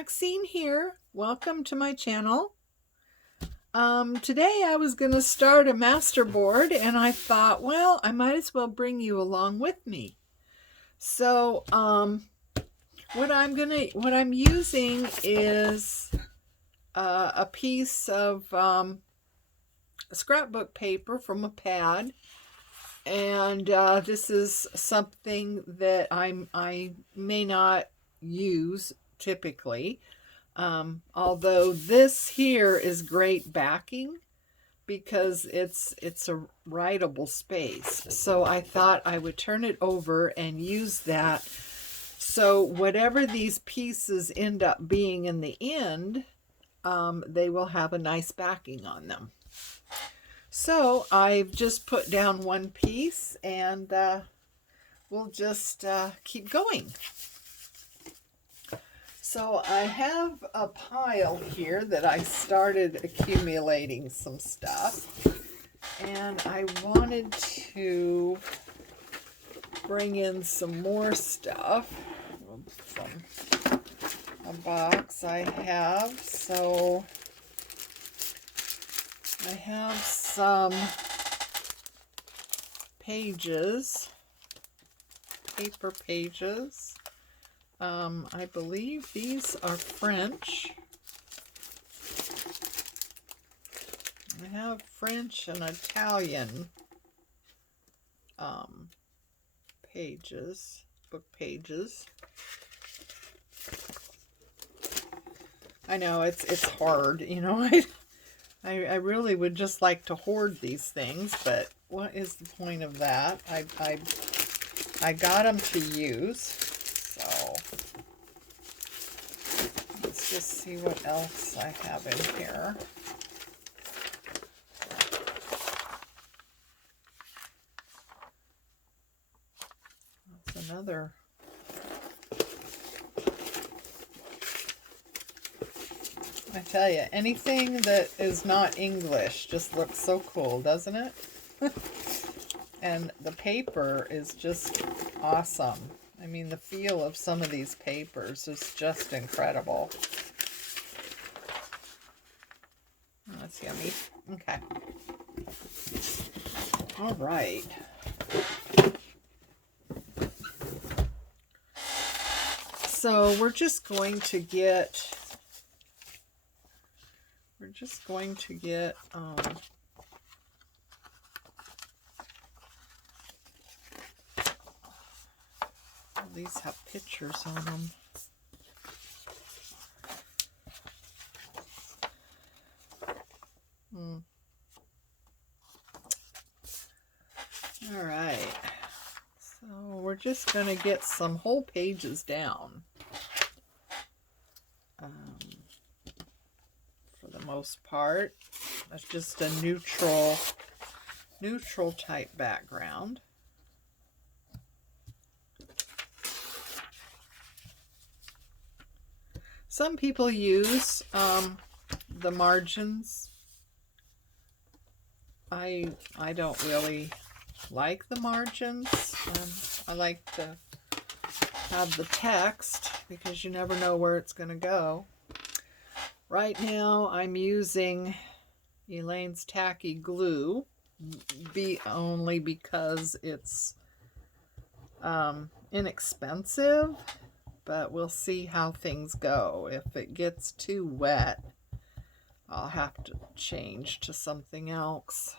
Maxine here. Welcome to my channel. Today I was going to start a masterboard and I thought, well, I might as well bring you along with me. So, what I'm using is a piece of scrapbook paper from a pad, and this is something that I may not use typically, although this here is great backing because it's a writable space. So I thought I would turn it over and use that, so whatever these pieces end up being in the end, they will have a nice backing on them. So I've just put down one piece, and we'll just keep going. So I have a pile here that I started accumulating some stuff, and I wanted to bring in some more stuff from a box I have. So I have some pages, paper pages. I believe these are French. I have French and Italian pages, book pages. I know it's hard, you know. I really would just like to hoard these things, but what is the point of that? I got them to use, so let's just see what else I have in here. That's another. I tell you, anything that is not English just looks so cool, doesn't it? And the paper is just awesome. I mean, the feel of some of these papers is just incredible. That's yummy. Okay. All right. So we're just going to get these have pictures on them. All right. So we're just going to get some whole pages down. For the most part, that's just a neutral type background. Some people use the margins. I don't really like the margins. I like to have the text because you never know where it's going to go. Right now I'm using Elaine's tacky glue, only because it's inexpensive, but we'll see how things go. If it gets too wet, I'll have to change to something else.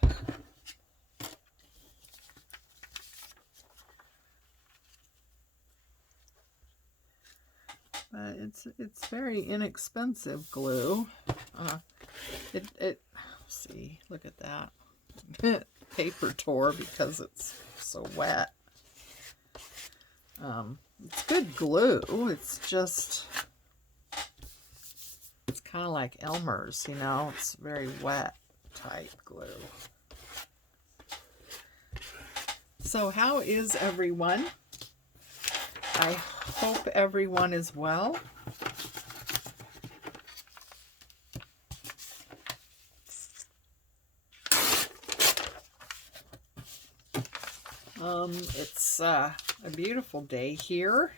But it's very inexpensive glue. See, look at that. Paper tore because it's so wet. It's good glue. It's just, it's kind of like Elmer's, you know. It's very wet type glue. So how is everyone? I hope everyone is well. It's a beautiful day here.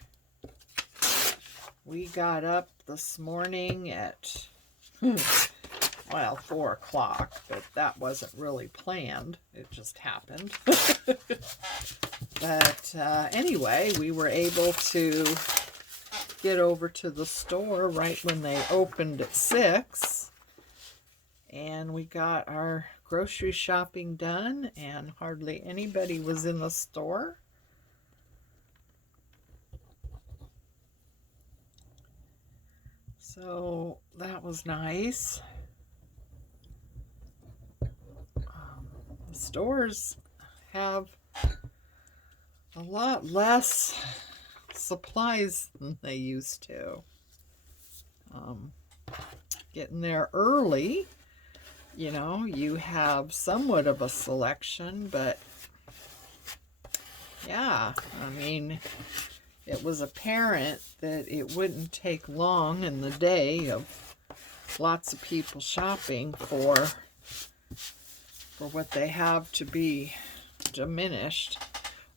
we got up this morning at, well, 4 o'clock, but that wasn't really planned. It just happened. But anyway, we were able to get over to the store right when they opened at 6. And we got our grocery shopping done, and hardly anybody was in the store. So that was nice. The stores have a lot less supplies than they used to. Getting there early, you know, you have somewhat of a selection, but yeah, I mean, it was apparent that it wouldn't take long in the day of lots of people shopping for what they have to be diminished.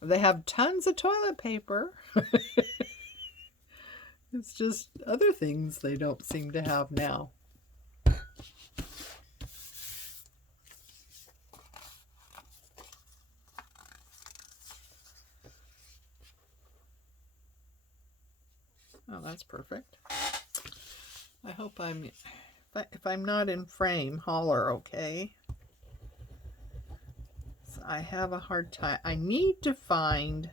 They have tons of toilet paper. It's just other things they don't seem to have now. Oh, that's perfect. I hope if I'm not in frame, holler, okay? So I have a hard time. I need to find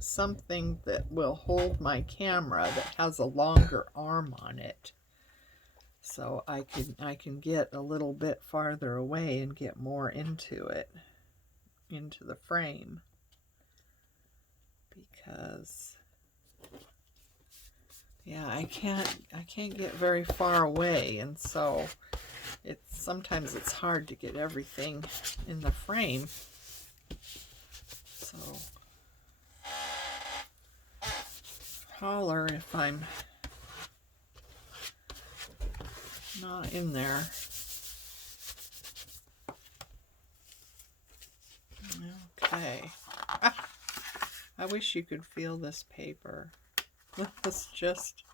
something that will hold my camera that has a longer arm on it, so I can get a little bit farther away and get more into it, into the frame, because yeah, I can't get very far away, and so sometimes it's hard to get everything in the frame. So holler if I'm not in there. Okay. I wish you could feel this paper. This just,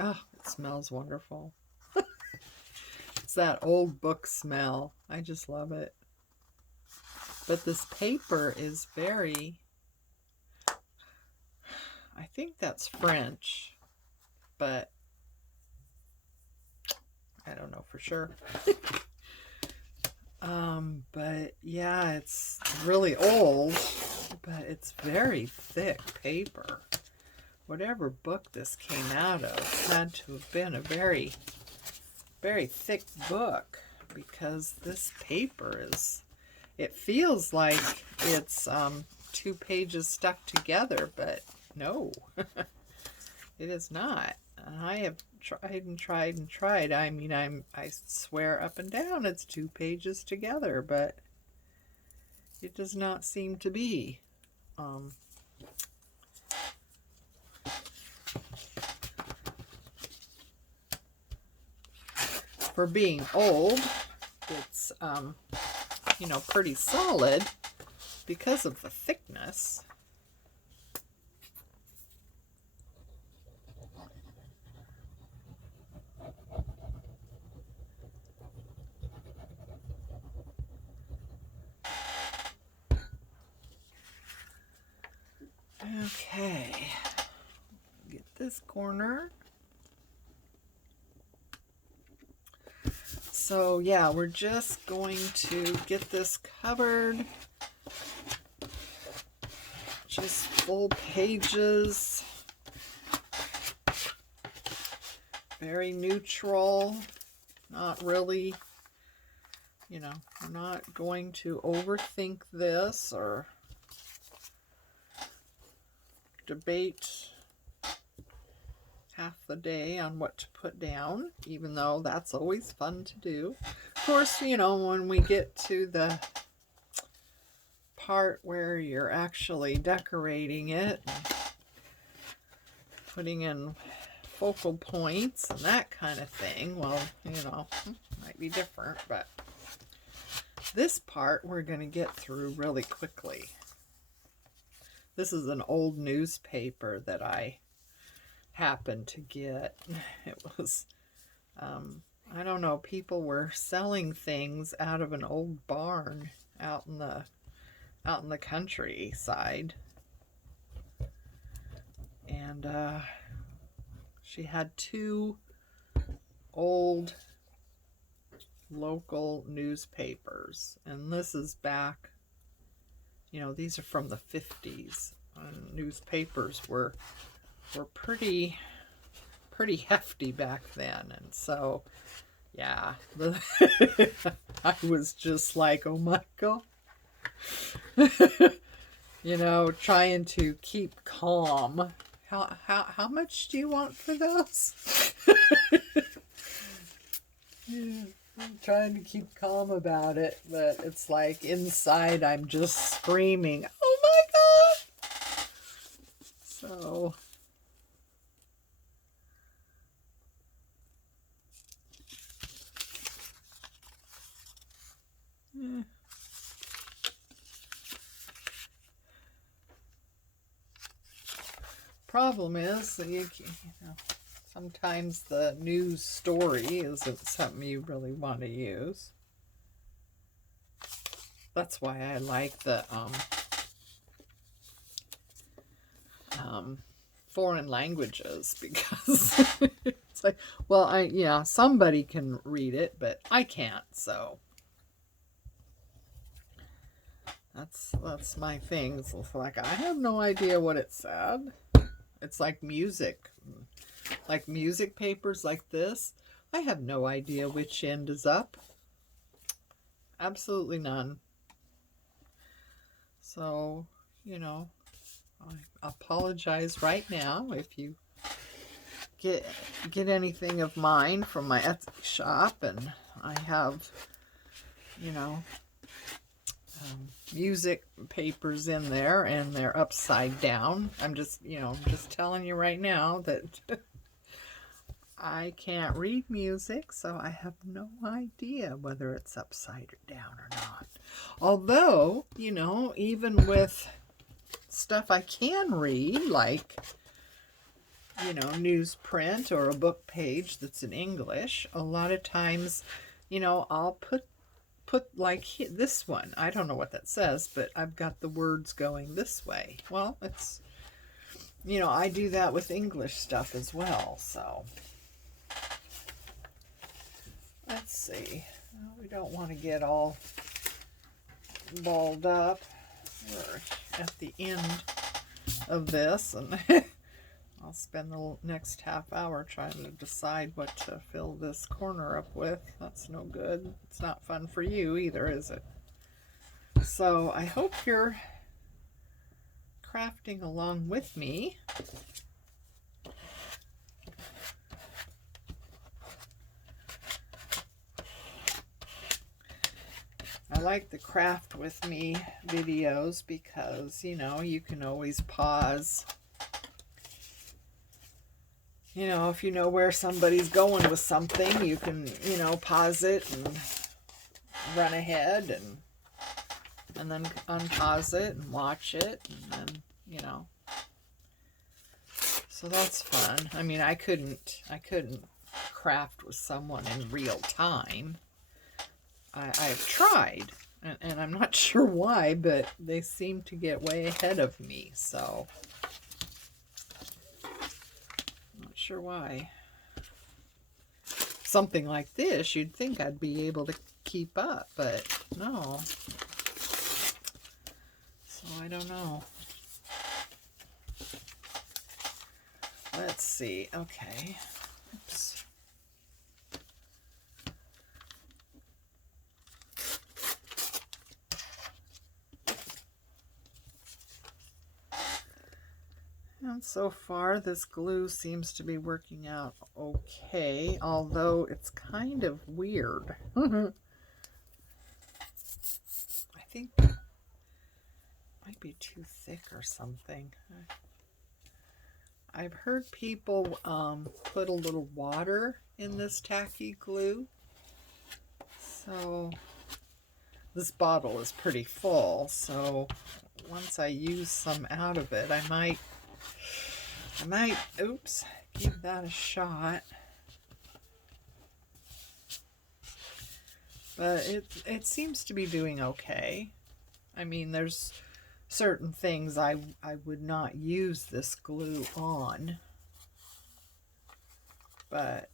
oh, it smells wonderful. It's that old book smell. I just love it. But this paper is very, I think that's French, but I don't know for sure. But yeah, it's really old, but it's very thick paper. Whatever book this came out of had to have been a very, very thick book, because this paper is, it feels like it's 2 pages stuck together, but no, it is not. I have tried and tried and tried. I mean, I swear up and down it's 2 pages together, but it does not seem to be. For being old, it's you know, pretty solid because of the thickness. Okay, get this corner. So yeah, we're just going to get this covered. Just full pages. Very neutral. Not really, you know, I'm not going to overthink this or debate half the day on what to put down, even though that's always fun to do. Of course, you know, when we get to the part where you're actually decorating it, putting in focal points and that kind of thing, well, you know, might be different, but this part we're going to get through really quickly. This is an old newspaper that I happened to get. It was, I don't know, people were selling things out of an old barn out in the countryside. And she had 2 old local newspapers, and this is back, you know, these are from the 50s. Newspapers were pretty hefty back then, and so yeah, I was just like, oh my god. You know, trying to keep calm. How much do you want for those? Yeah, I'm trying to keep calm about it, but it's like inside I'm just screaming, oh my god! So, yeah. Problem is that you know, sometimes the news story isn't something you really want to use. That's why I like the foreign languages, because it's like, well, yeah, somebody can read it, but I can't, so that's my thing. It's like, I have no idea what it said. It's like music papers like this. I have no idea which end is up. Absolutely none. So, you know, I apologize right now if you get anything of mine from my Etsy shop, and I have, you know, music papers in there, and they're upside down. I'm just, you know, just telling you right now that I can't read music, so I have no idea whether it's upside down or not. Although, you know, even with stuff I can read, like, you know, newsprint or a book page that's in English, a lot of times, you know, I'll put like this one. I don't know what that says, but I've got the words going this way. Well, it's, you know, I do that with English stuff as well, so. Let's see. Well, we don't want to get all balled up. We're at the end of this, and I'll spend the next half hour trying to decide what to fill this corner up with. That's no good. It's not fun for you either, is it? So I hope you're crafting along with me. I like the craft with me videos because, you know, you can always pause. You know, if you know where somebody's going with something, you can, you know, pause it and run ahead, and then unpause it and watch it, and then, you know. So that's fun. I mean, I couldn't craft with someone in real time. I've tried, and I'm not sure why, but they seem to get way ahead of me, so not sure why. Something like this, you'd think I'd be able to keep up, but no. So I don't know. Let's see. Okay. Oops. And so far, this glue seems to be working out okay, although it's kind of weird. I think it might be too thick or something. I've heard people put a little water in this tacky glue. So this bottle is pretty full, so once I use some out of it, I might, oops, give that a shot. But it seems to be doing okay. I mean, there's certain things I would not use this glue on. But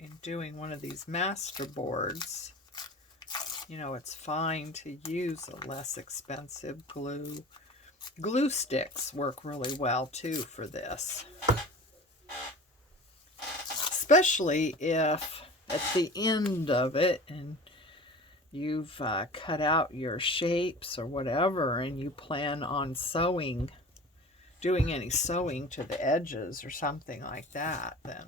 in doing one of these masterboards, you know, it's fine to use a less expensive glue. Glue sticks work really well too for this. Especially if at the end of it and you've cut out your shapes or whatever and you plan on sewing, doing any sewing to the edges or something like that, then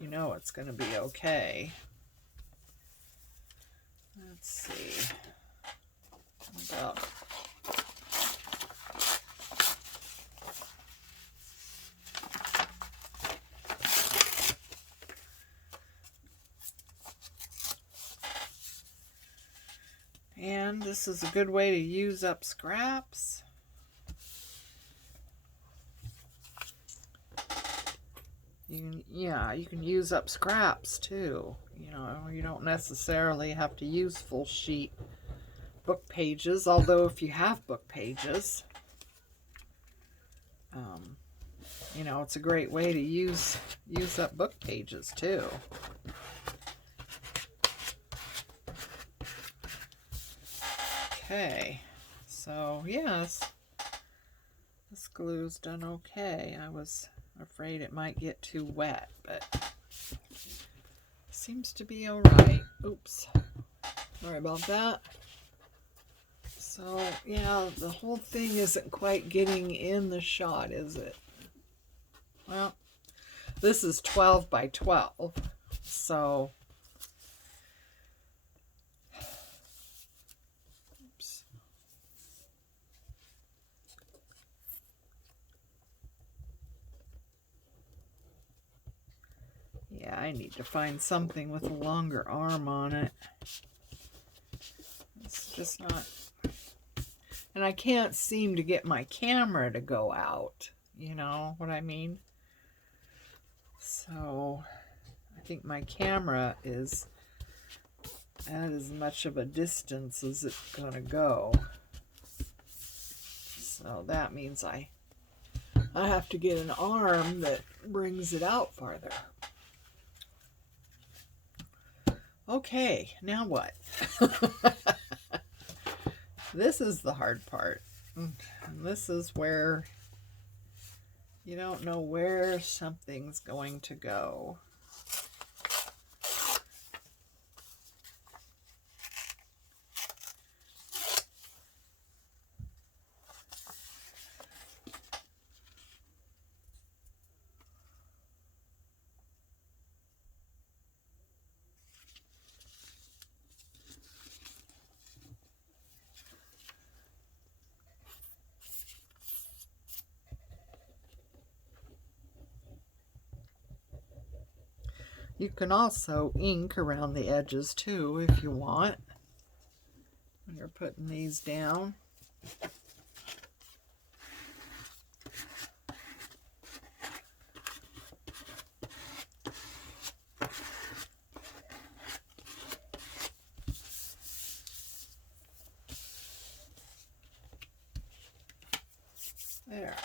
you know it's going to be okay. Let's see. About and this is a good way to use up scraps. You can use up scraps too. You know, you don't necessarily have to use full sheet book pages, although if you have book pages, you know, it's a great way to use up book pages too. Okay, so yes, this glue's done okay. I was afraid it might get too wet, but seems to be all right. Oops, sorry about that. So yeah, the whole thing isn't quite getting in the shot, is it? Well, this is 12 by 12, so oops. Yeah, I need to find something with a longer arm on it. It's just not, and I can't seem to get my camera to go out, you know what I mean? So I think my camera is at as much of a distance as it's gonna go. So that means I have to get an arm that brings it out farther. Okay, now what? This is the hard part. And this is where you don't know where something's going to go. You can also ink around the edges too if you want, when you're putting these down. There.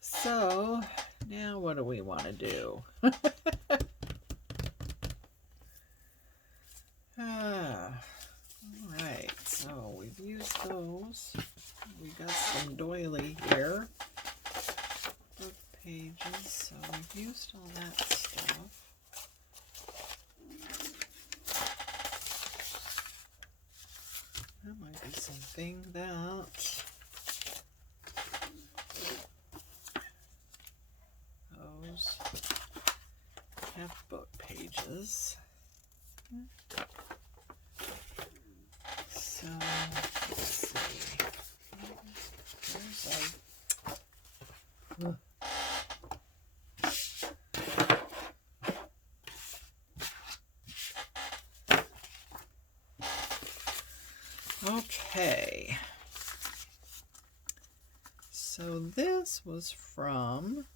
So now what do we want to do? Alright, so we've used those. We got some doily here. Book pages, so we've used all that stuff. That might be something that those have book pages. So let's see. Okay. So this was from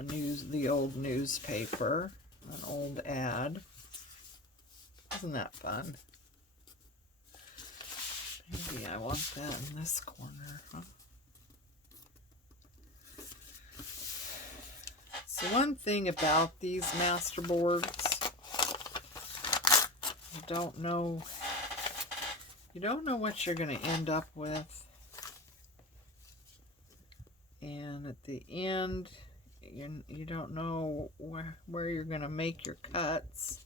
the old newspaper, an old ad. Isn't that fun? Maybe I want that in this corner, huh? So one thing about these Masterboards, you don't know what you're going to end up with. And at the end, you don't know where you're going to make your cuts.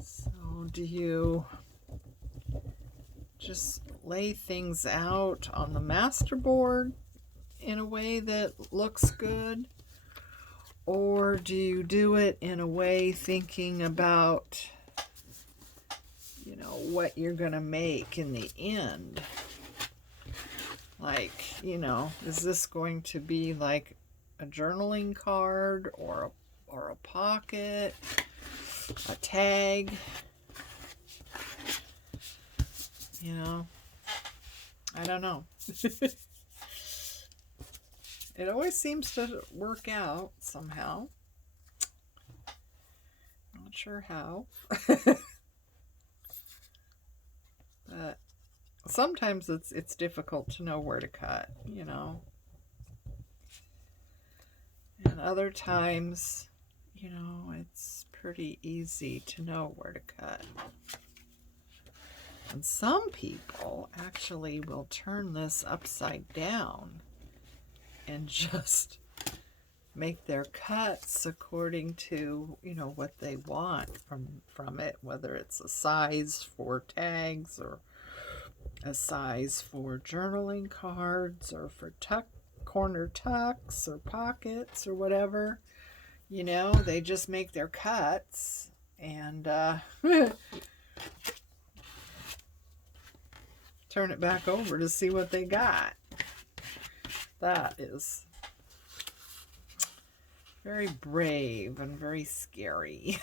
So do you just lay things out on the Masterboard in a way that looks good? Or do you do it in a way thinking about, you know, what you're going to make in the end? Like, you know, is this going to be like a journaling card or a pocket, a tag? You know, I don't know. It always seems to work out somehow. Not sure how. But sometimes it's difficult to know where to cut, you know. And other times, you know, it's pretty easy to know where to cut. And some people actually will turn this upside down and just make their cuts according to, you know, what they want from it, whether it's a size for tags or a size for journaling cards or for corner tucks or pockets or whatever. You know, they just make their cuts and turn it back over to see what they got. That is very brave and very scary.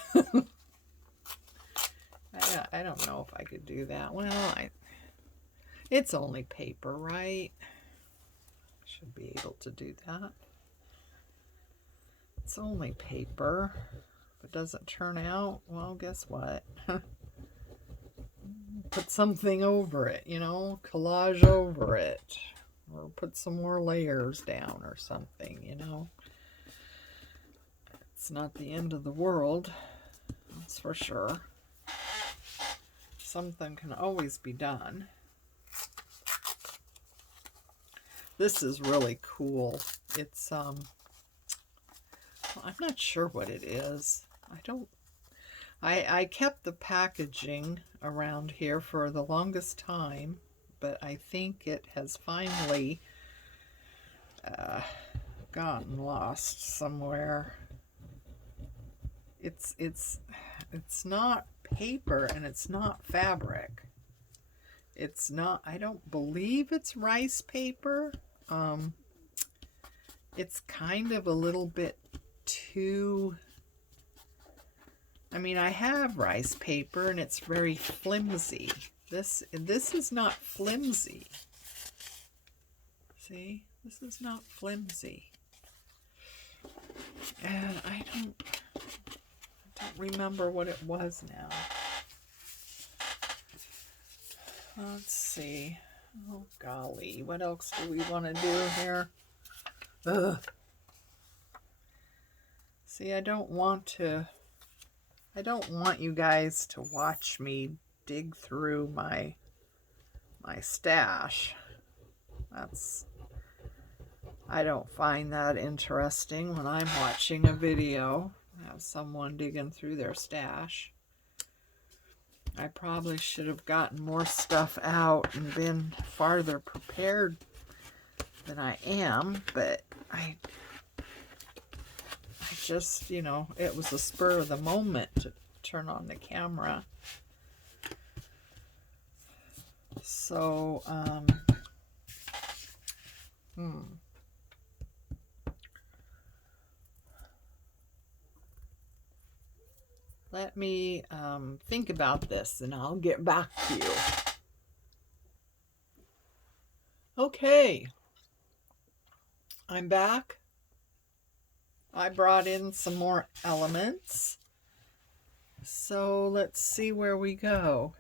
I don't know if I could do that. Well, it's only paper, right? I should be able to do that. It's only paper. If it doesn't turn out, well, guess what? Put something over it, you know, collage over it. Or put some more layers down or something, you know. It's not the end of the world, that's for sure. Something can always be done. This is really cool. It's, well, I'm not sure what it is. I kept the packaging around here for the longest time, but I think it has finally gotten lost somewhere. It's not paper and it's not fabric. It's not, I don't believe it's rice paper. It's kind of a little bit too, I mean, I have rice paper and it's very flimsy. This is not flimsy. See, this is not flimsy. And I don't remember what it was now. Let's see. Oh golly, what else do we want to do here? Ugh. See, I don't want you guys to watch me dig through my stash. I don't find that interesting when I'm watching a video. Have someone digging through their stash. I probably should have gotten more stuff out and been farther prepared than I am, but I just, you know, it was a spur of the moment to turn on the camera. So, let me think about this and I'll get back to you. Okay, I'm back. I brought in some more elements. So let's see where we go.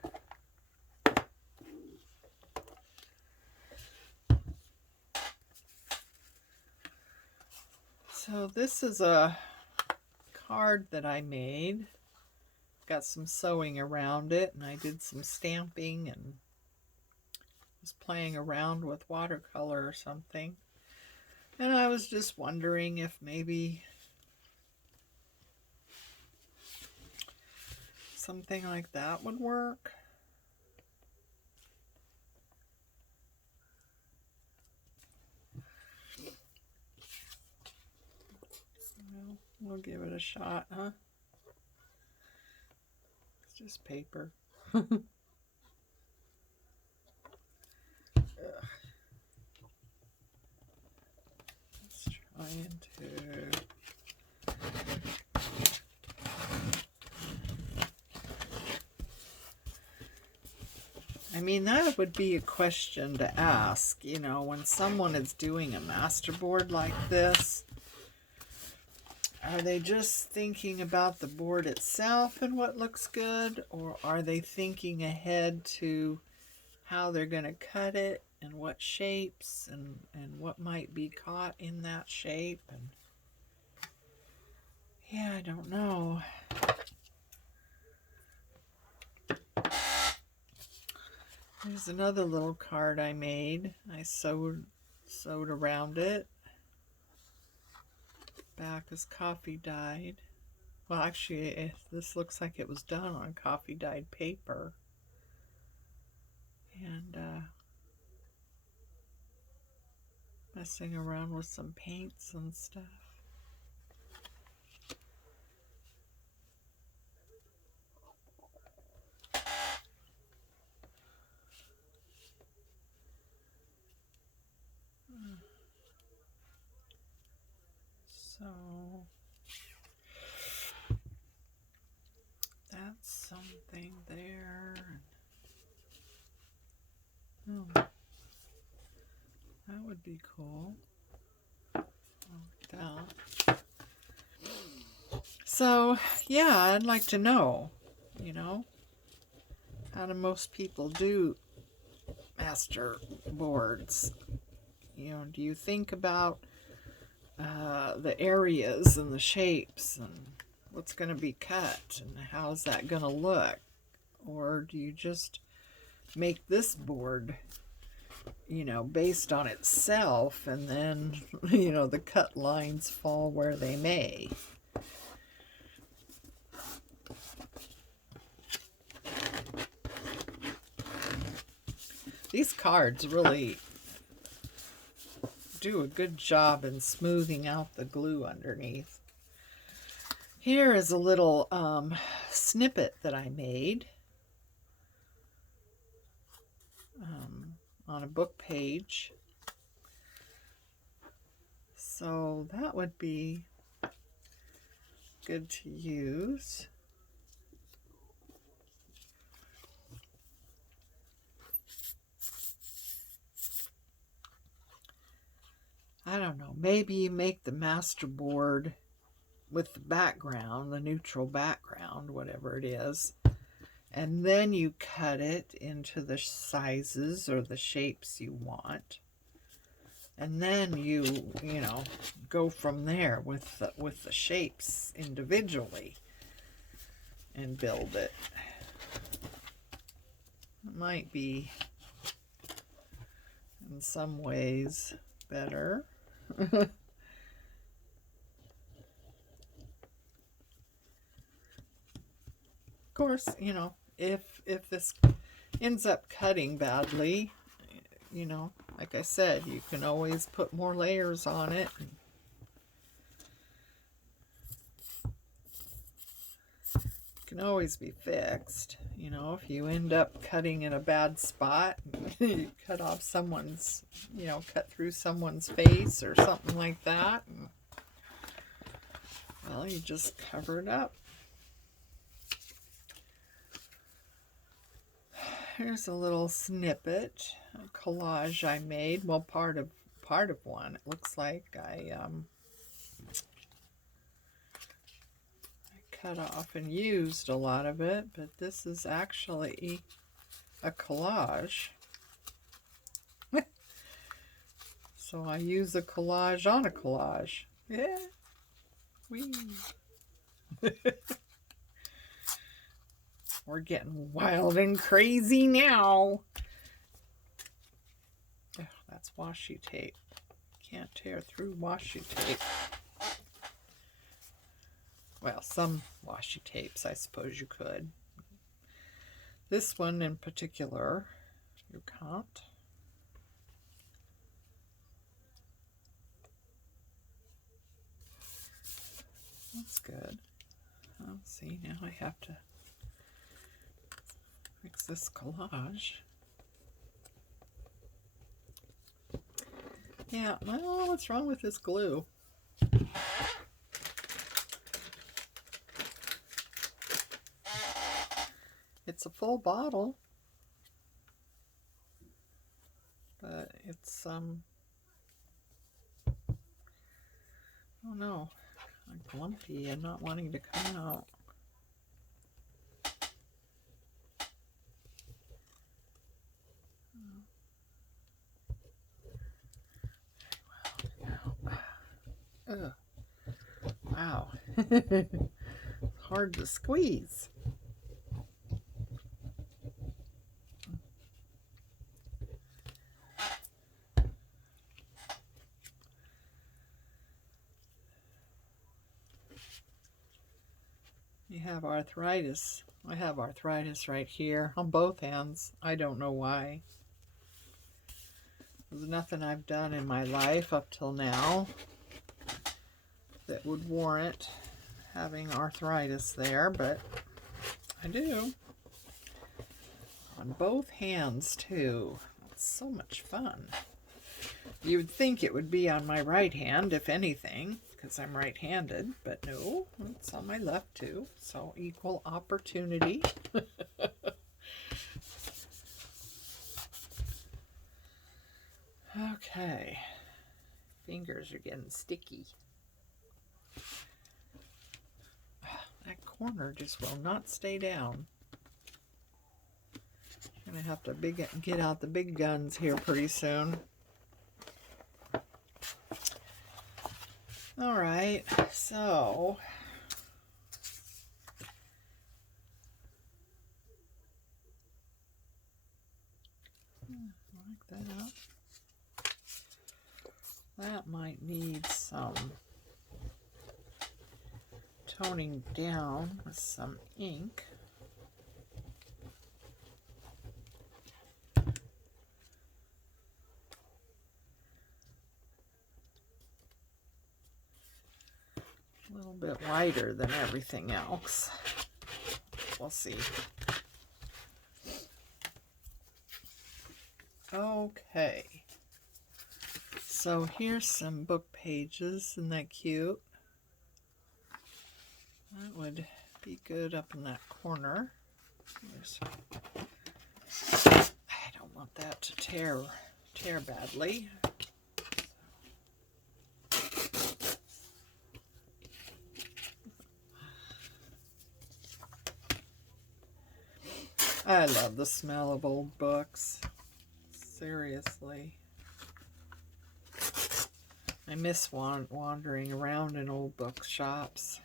So this is a card that I made. Got some sewing around it, and I did some stamping and was playing around with watercolor or something. And I was just wondering if maybe something like that would work. Well, we'll give it a shot, huh? It's just paper. Just trying to... I mean, that would be a question to ask, you know, when someone is doing a masterboard like this. Are they just thinking about the board itself and what looks good, or are they thinking ahead to how they're going to cut it and what shapes and what might be caught in that shape? And yeah, I don't know. There's another little card I made. I sewed around it. Back is coffee dyed. Well, actually, this looks like it was done on coffee dyed paper. And messing around with some paints and stuff. So that's something there. Oh, that would be cool. Like that. So yeah, I'd like to know, you know, how do most people do master boards? You know, do you think about the areas and the shapes and what's going to be cut and how's that going to look? Or do you just make this board, you know, based on itself, and then, you know, the cut lines fall where they may? These cards really do a good job in smoothing out the glue underneath. Here is a little snippet that I made on a book page. So that would be good to use. I don't know, maybe you make the masterboard with the background, the neutral background, whatever it is, and then you cut it into the sizes or the shapes you want, and then you know, go from there with the shapes individually and build it. It might be in some ways better. Of course, you know, if this ends up cutting badly, you know, like I said, you can always put more layers on it. It can always be fixed. You know, if you end up cutting in a bad spot, you cut off someone's, you know, cut through someone's face or something like that, and, well, you just cover it up. here's a little snippet, a collage I made. Well, part of one. It looks like I cut off and used a lot of it, but this is actually a collage. So I use a collage on a collage. Yeah. Whee. We're getting wild and crazy now. Oh, that's washi tape. Can't tear through washi tape. Well, some washi tapes, I suppose you could. This one in particular, you can't. That's good. Oh, see, now I have to fix this collage. Yeah, well, what's wrong with this glue? It's a full bottle, but it's, oh no, I'm clumpy and not wanting to come out. Ugh. Wow. Hard to squeeze. You have arthritis. I have arthritis right here on both hands. I don't know why. There's nothing I've done in my life up till now that would warrant having arthritis there, but I do. On both hands too. It's so much fun. You would think it would be on my right hand, if anything, because I'm right-handed, but no, it's on my left too. So equal opportunity. Okay. Fingers are getting sticky. That corner just will not stay down. I'm gonna have to get out the big guns here pretty soon. All right, so like that. That might need some toning down with some ink. A little bit lighter than everything else. We'll see. Okay. So here's some book pages. Isn't that cute? That would be good up in that corner. I don't want that to tear badly. I love the smell of old books. Seriously. I miss wandering around in old bookshops.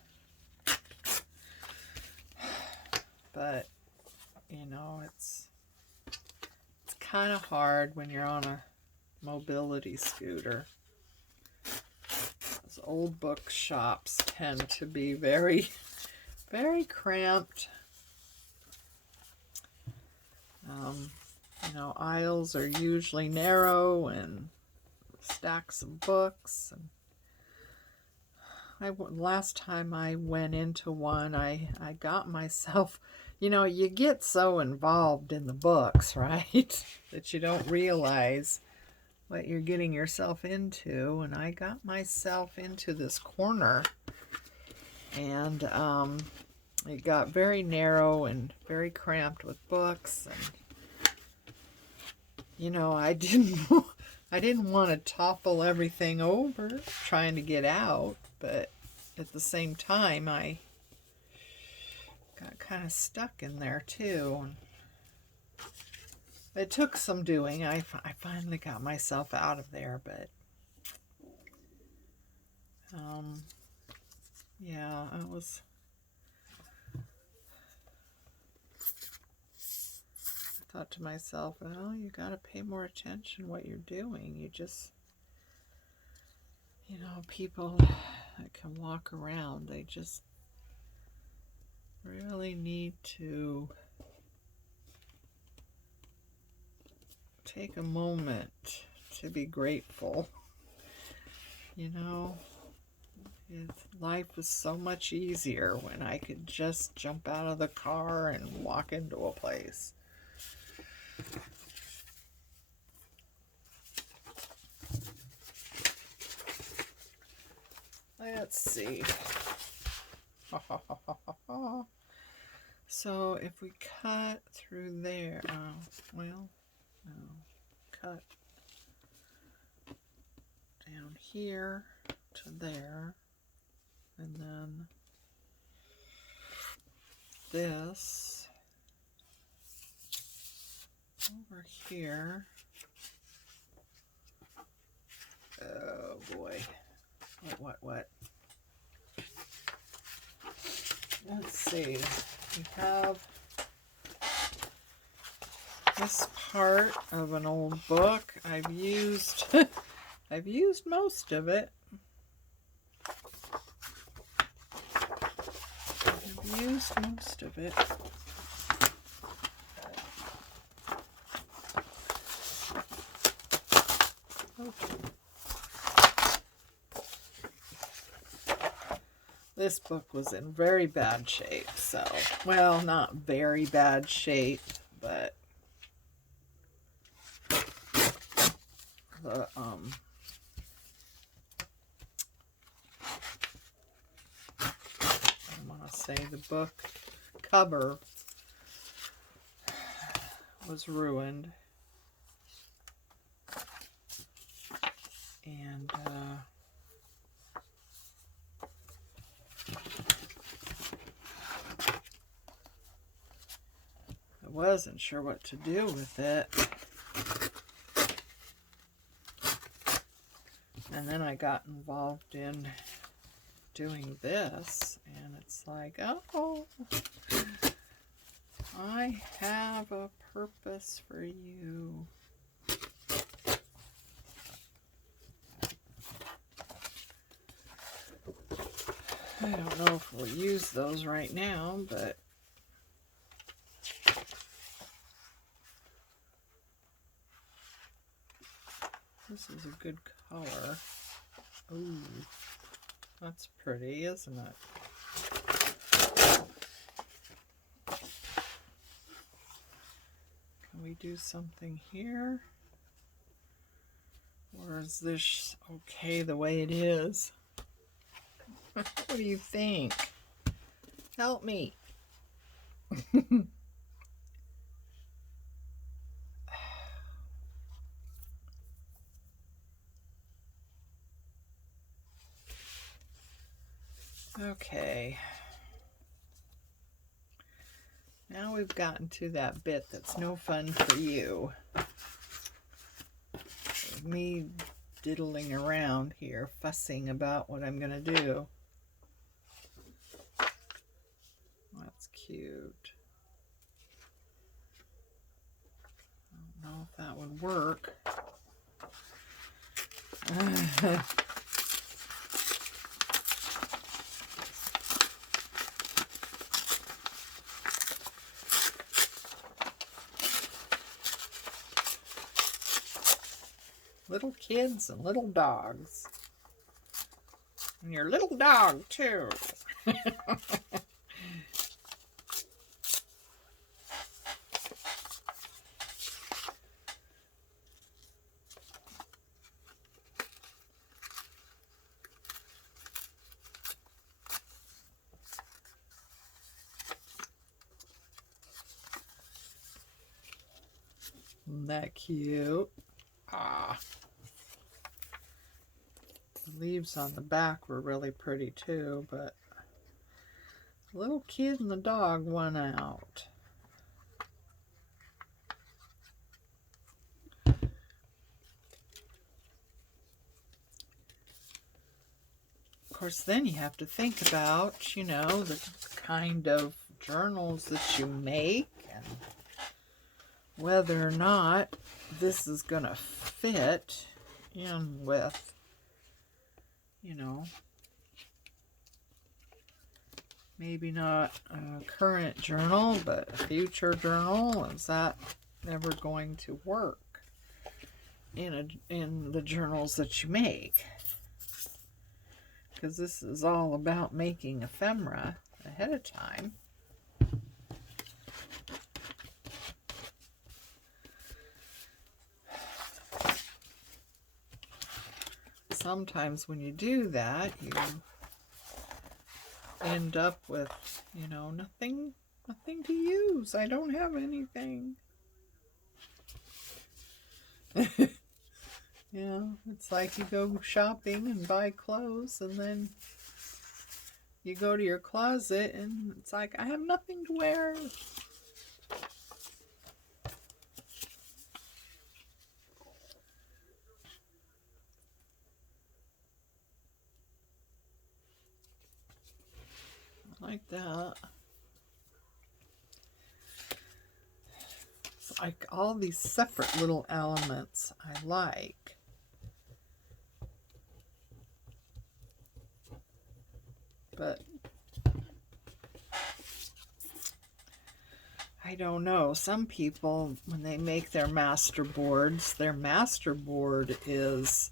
But, you know, it's kind of hard when you're on a mobility scooter. Those old bookshops tend to be very, very cramped. You know, aisles are usually narrow and stacks of books. And last time I went into one, I got myself, you know, you get so involved in the books, right, that you don't realize what you're getting yourself into. And I got myself into this corner, and it got very narrow and very cramped with books, and you know, I didn't I didn't want to topple everything over trying to get out, but at the same time I got kind of stuck in there too. It took some doing. I finally got myself out of there, but yeah, I thought to myself, well, you got to pay more attention what you're doing. You just, you know, people that can walk around, they just really need to take a moment to be grateful. You know, life was so much easier when I could just jump out of the car and walk into a place. Let's see. So if we cut through there, cut down here to there, and then this over here. Oh boy. What? Let's see. We have this part of an old book. I've used I've used most of it. Okay. This book was in very bad shape, so, well, not very bad shape, but the, I want to say the book cover was ruined, and I wasn't sure what to do with it. And then I got involved in doing this, and it's like, oh, I have a purpose for you. I don't know if we'll use those right now, but this is a good color. Ooh, that's pretty, isn't it? Can we do something here? Or is this okay the way it is? What do you think? Help me. Okay. Now we've gotten to that bit that's no fun for you. Me diddling around here, fussing about what I'm going to do. That's cute. I don't know if that would work. Little kids and little dogs. And your little dog, too. Isn't that cute? Ah. The leaves on the back were really pretty too, but the little kid and the dog won out. Of course, then you have to think about, you know, the kind of journals that you make and whether or not this is going to fit in with, you know, maybe not a current journal, but a future journal. Is that ever going to work in the journals that you make? Because this is all about making ephemera ahead of time. Sometimes when you do that, you end up with, you know, nothing to use. I don't have anything. Yeah, it's like you go shopping and buy clothes, and then you go to your closet and it's like, I have nothing to wear. Like that. It's like all these separate little elements I like. But I don't know. Some people, when they make their masterboard is,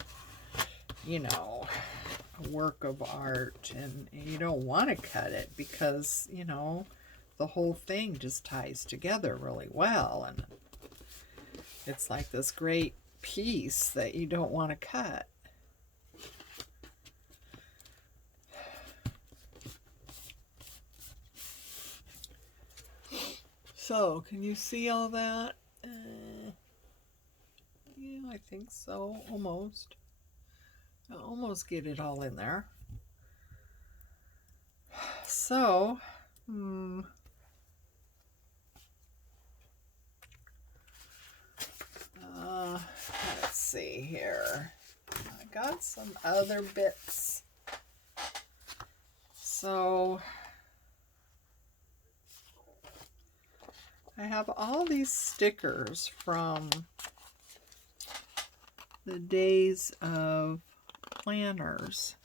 you know, a work of art, and you don't want to cut it because, you know, the whole thing just ties together really well, and it's like this great piece that you don't want to cut. So, can you see all that? Yeah, I think so, almost. I'll almost get it all in there. So, let's see here. I got some other bits. So, I have all these stickers from the days of planners.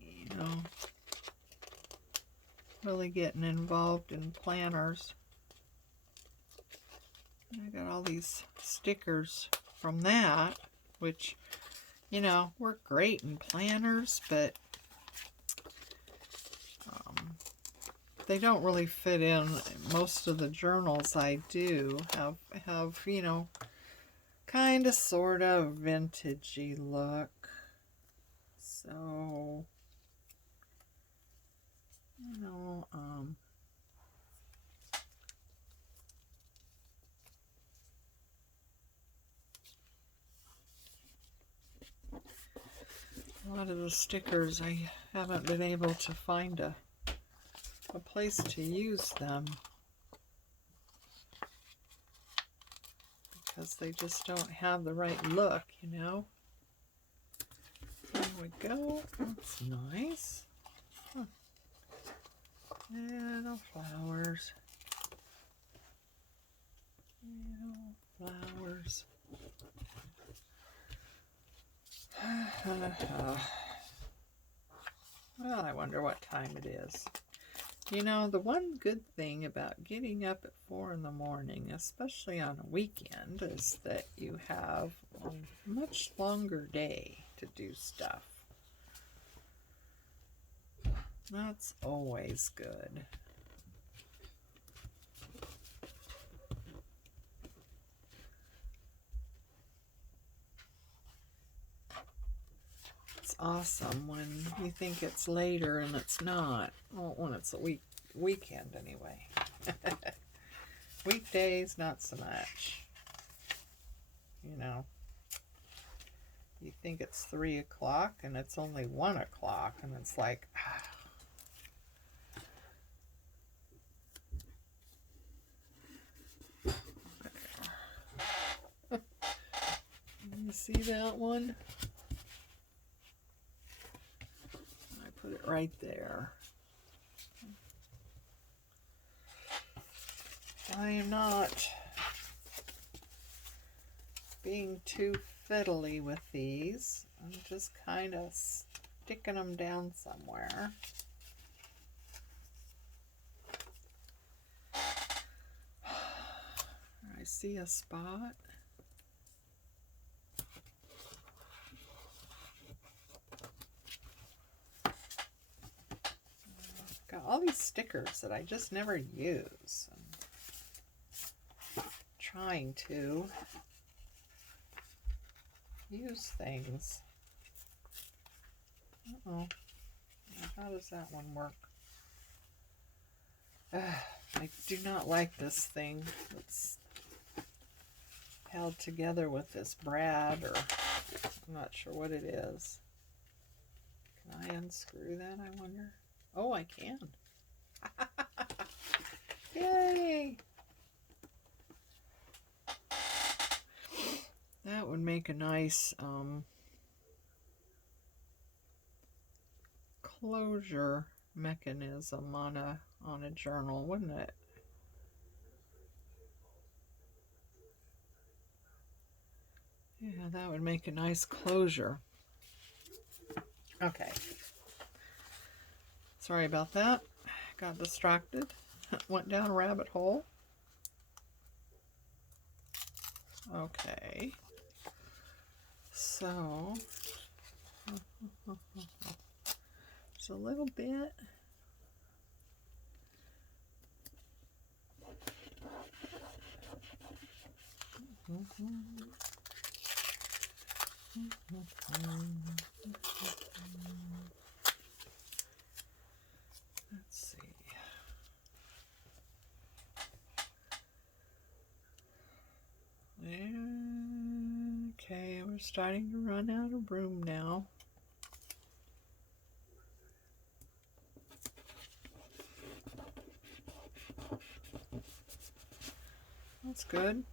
You know, really getting involved in planners. And I got all these stickers from that, which, you know, work great in planners, but they don't really fit in. Most of the journals I do have, you know, kind of sort of vintagey look. So, you know, a lot of the stickers I haven't been able to find a place to use them because they just don't have the right look, you know. There we go. That's nice. Huh. Little flowers. Little flowers. Well, I wonder what time it is. You know, the one good thing about getting up at 4 in the morning, especially on a weekend, is that you have a much longer day to do stuff. That's always good. It's awesome when you think it's later and it's not. Well, when it's a weekend anyway. Weekdays, not so much. You know, you think it's 3 o'clock and it's only 1 o'clock, and it's like, you see that one? I put it right there. I am not being too fiddly with these. I'm just kind of sticking them down somewhere. I see a spot. I've got all these stickers that I just never use. I'm trying to use things. Uh-oh. How does that one work? I do not like this thing. It's held together with this brad, or I'm not sure what it is. Can I unscrew that, I wonder? Oh, I can. Yay! That would make a nice closure mechanism on a journal, wouldn't it? Yeah, that would make a nice closure. Okay. Sorry about that. Got distracted. Went down a rabbit hole. Okay. So, it's a little bit. Let's see. Okay, we're starting to run out of room now. That's good.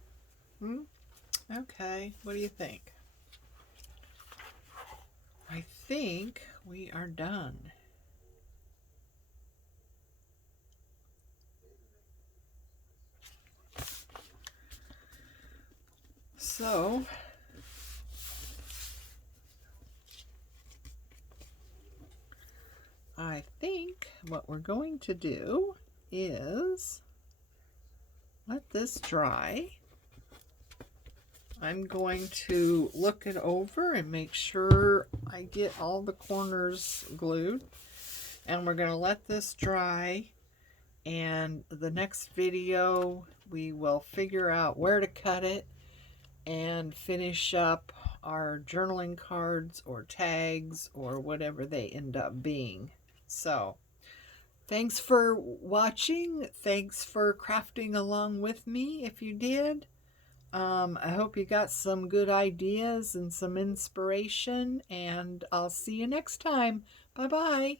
Okay, what do you think? I think we are done. So, I think what we're going to do is let this dry. I'm going to look it over and make sure I get all the corners glued. And we're going to let this dry. And the next video, we will figure out where to cut it and finish up our journaling cards or tags or whatever they end up being. So, thanks for watching. Thanks for crafting along with me if you did. I hope you got some good ideas and some inspiration, and I'll see you next time. Bye-bye.